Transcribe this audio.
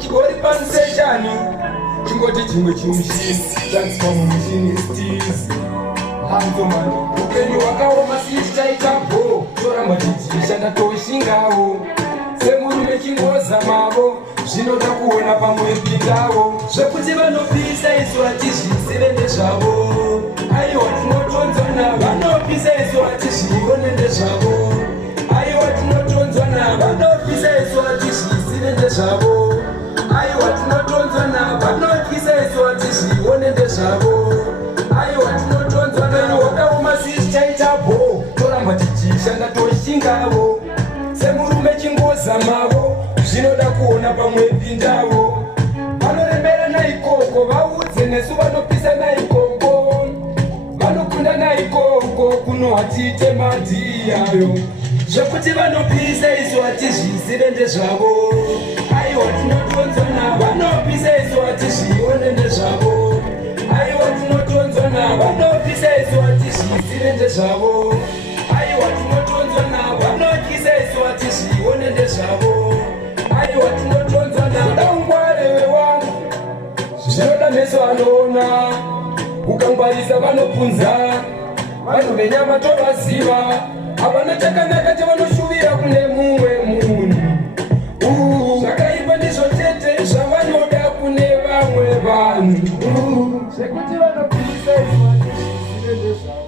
chingori panseshani chingoti chimwe chimushini transform machinists hanzoman upenyu hwakaoma sichaita bho toramba tichishanda toshingawo semurume chingoza mavo zvinoda kuona pamwe pindawo zvekuti vanopisa isu hatizvizive ndezvavo aiwa tinotonzwa navo vanopisa isu hatizvione ndezvavo aiwa tinotonzwa navo vanopisa isu hatizvizive ndezvavo aiwa tinotonzwa navo vanopisa isu hatizvione ndezvavo aiwa tinotonzwa navo wakaoma sisichaita bho toramba tichishanda toshingavo semurume chingoza mavo zvinoda kuona pamwe pindavo vanorembera naikoko vaudze nesu vanopisa naikoko vanokunda naikoko kuno hatiite madhiyayo zvekuti vanopisa isu hatizvizive ndezvavo aiwa tinotonzwa navo vanopisa isu hatizvione ndezvavo aiwa tinotonzwa navo vanopisa isu hatizvizive ndezvavo aiwa tinotonzwa navo vanokisa isu hatizvione ndezvavo aiwa tinotonzwa navo daungwarewe wangu zvinoda meso anoona ukangwarisa vanopunza vanhu venyama tovaziva havana chakanaka chavanoshuvira kune mumwe munhu zvakaipa ndizvo tete zvavanoda kune vamwe vanhu zvekuti vanopisa isu hatizvizive ndezvavo